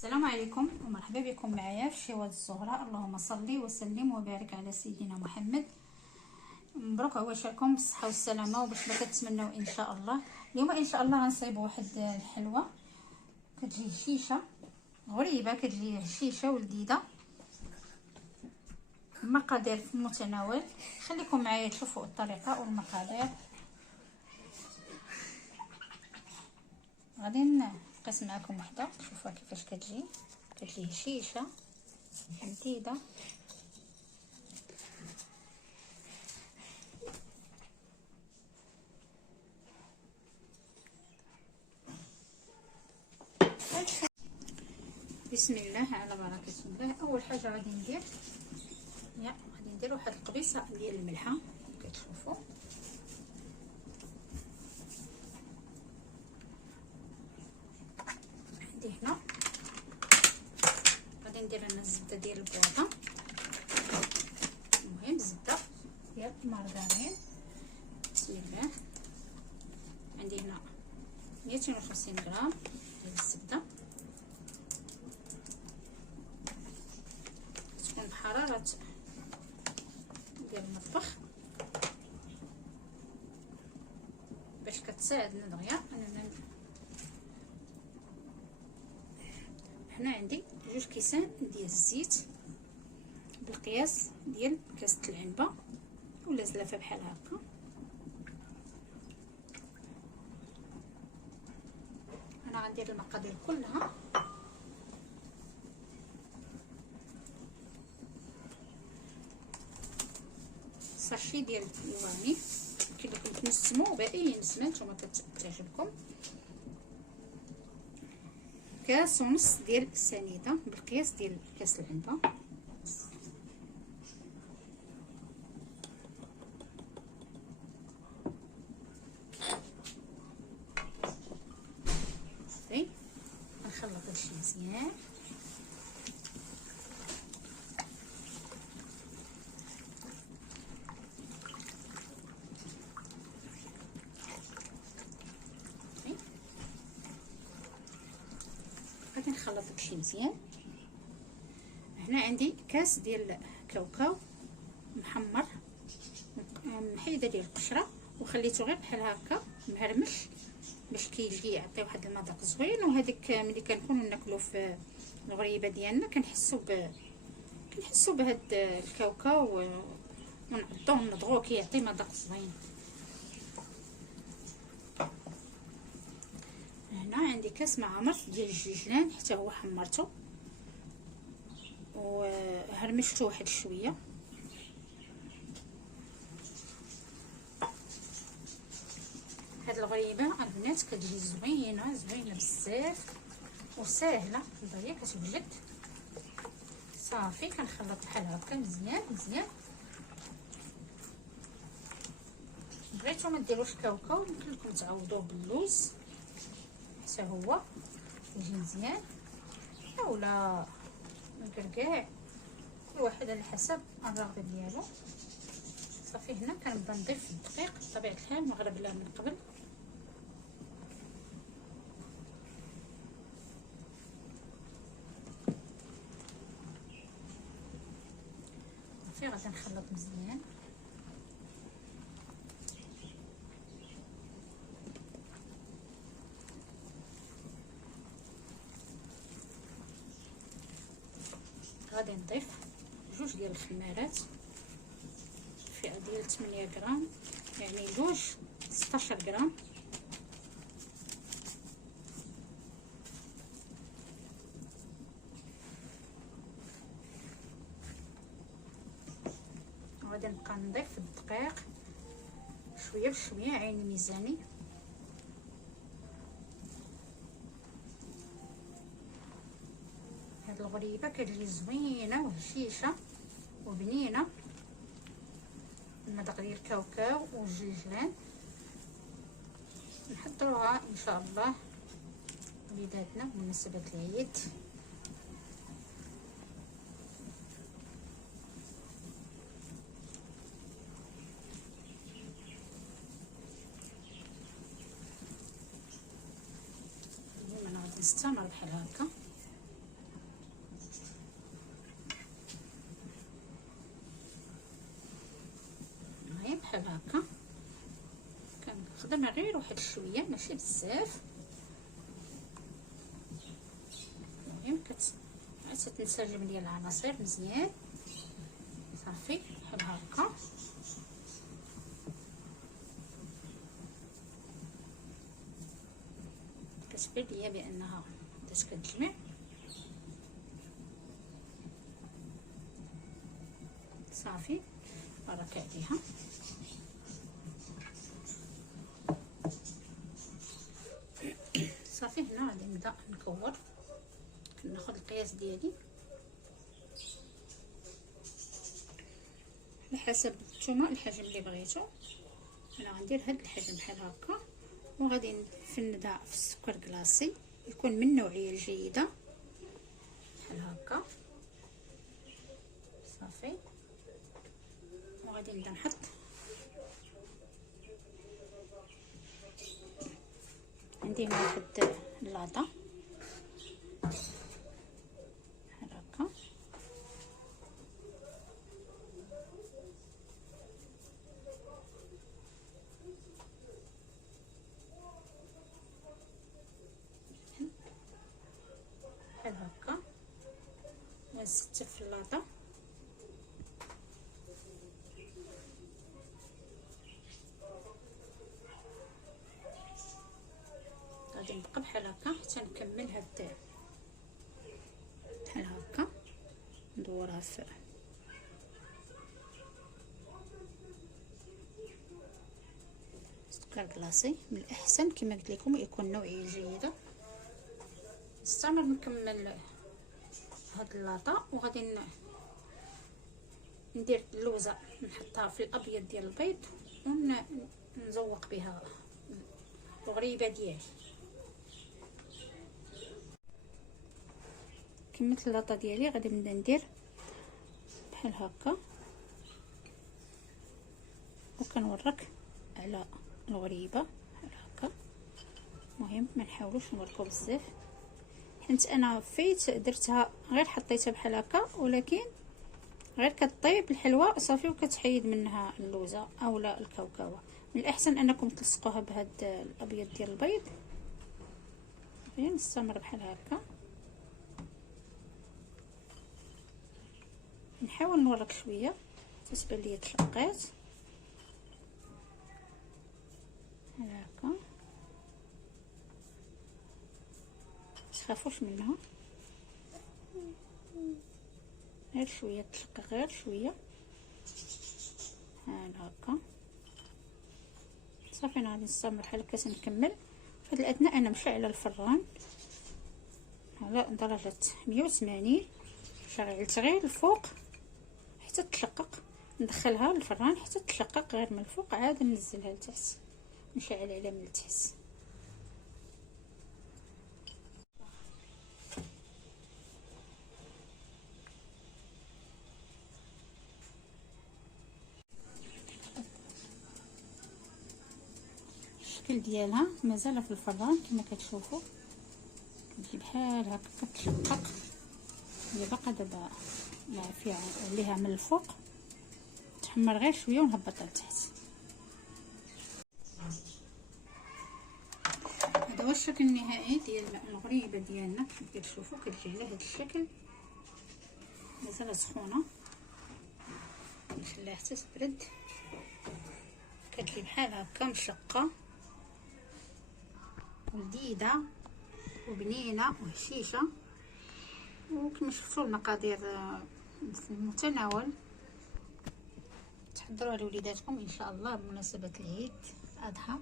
السلام عليكم ومرحبا بكم معايا في شوال الزهراء. اللهم صل وسلم وبارك على سيدنا محمد. مبروك عواشركم بالصحه والسلامه وباش ما كتمناو ان شاء الله. اليوم ان شاء الله غنصايبوا واحد الحلوه كتجي هشيشه غريبه، كتجي هشيشه ولذيذه. المقادير في المتناول، خليكم معايا تشوفوا الطريقه والمقادير. غادي نقسم معكم وحده تشوفوها كيفاش كتجي هشيشه لذيذه. بسم الله على بركه الله. اول حاجه غادي ندير واحد القبيصه ديال الملحه كتشوفوا. عندي هنا غادي ندير انا الزبده ديال البواطه، المهم الزبده ديال المارغرين. بسم الله. عندي هنا 250 غرام ديال الزبده، تكون بحراره ديال المطبخ باش كتساعدنا دغيا اننا. هنا عندي 2 كيسان ديال الزيت بالقياس ديال كاسه العنبه ولا زلافه بحال هكا. انا غندير المقادير كلها. ساشي ديال الواني كي لكم تنسموا باي نسمه نتوما كتعجبكم. كاس ونص ديال السنيده بالقياس ديال كاس العنبه. صافي غنخلط هادشي مزيان. غادي نخلط داكشي مزيان. هنا عندي كاس ديال كاوكاو محمر محيده ديال القشره وخليته غير بحال هكا مهرمش باش كيجي يعطي واحد المذاق زوين. وهذيك ملي كنكونوا ناكلو في الغريبه ديالنا كنحسوا بهاد الكاوكاو ونعضوه ونضغوه كيعطي مذاق زوين. هنا عندي كاس معمر ديال الجوجلان حتى هو حمرته وهرمشته واحد شويه. هاد الغريبه البنات كتجي زوينه بزاف وساهله دغيا كتوجد. صافي كنخلط بحال هكا مزيان. بغيتو ما ديروش كاوكاو يمكن لكم تعوضوه باللوز حتى هو يجي مزيان، اولا الكركاع، كل واحد على حسب الرغبه ديالو. صافي هنا كنبدا نضيف الدقيق بطبيعه الحال مغربله من قبل. صافي غادي نخلط مزيان. غادي نضيف 2 ديال الخمارات فئه ديال 8 غرام، يعني 2 16 غرام. غادي نبقى نضيف الدقيق شويه بشويه عين ميزاني. هاد الغريبه كتجي زوينه وهشيشه وبنينه المذاق ديال الكاوكاو والجوجلان. نحضروها ان شاء الله وليداتنا بمناسبه العيد. نستمر بحال هكا. بحال هكا. كنخدم غير واحد شويه ماشي بزاف. المهم كتنسجم ليا العناصر مزيان صافي بحال هكا. كتبان ليا بانها بدات كتجمع صافي. بارك عليها. صافي هنا غادي نبدا نكور. كناخذ القياس ديالي على حسب نتوما الحجم اللي بغيتو. انا غندير هاد الحجم بحال هكا، وغادي نفندها في السكر كلاصي يكون من النوعيه الجيده بحال هكا صافي. وغادي نبدا نحط عندي هنا واحد اللاطه بحال هكا. بحال هكا ونستف في اللاطه. غادي نبقى بحال هكا حتى نكمل هاد بحال هكا. ندورها في سكر كلاصي. من الاحسن كما قلت لكم يكون نوعيه جيده. نستمر نكمل هاد اللاطه. وغادي ندير اللوزه نحطها في الابيض ديال البيض ونزوق بها الغريبه ديالي. كملت اللاطه ديالي. غادي نبدا ندير بحال هكا وكنورك على الغريبه بحال هكا. المهم ما نحاولوش نوركو بزاف، حيت انا فايت درتها غير حطيتها بحال هكا، ولكن غير كطيب الحلوى صافي وكتحيد منها اللوزه اولا الكاوكاوه. من الاحسن انكم تلصقوها بهاد الابيض ديال البيض. نستمر بحال هكا. نحاول نورك شويه تتبان ليا تلقات هكا. متخافوش منها، غير شويه تلقى غير شويه هكا صافي. انا غادي نستمر بحال هكا تنكمل. في هاد الاثناء انا مشعله الفران على درجه 180. شعلت غير الفوق حتى تشقق. ندخلها للفران حتى تشقق غير من الفوق، عاد ننزلها لتحت نشعل على من التحت. الشكل ديالها مازال في الفران كما كتشوفوا. كتجي بحال هكا كتشقق. هي باقا دابا فيها عليها من الفوق. تحمر غير شويه ونهبطها لتحت. هذا هو الشكل النهائي ديال الغريبه ديالنا. كما كتشوفوا كتجي على هذا الشكل. مازال سخونه، نخليها حتى تبرد. كتجي بحال هكا مشقه ولذيذه وبنينه وهشيشه. وكما شفتوا المقادير في المتناول. تحضروها لوليداتكم ان شاء الله بمناسبه العيد الاضحى.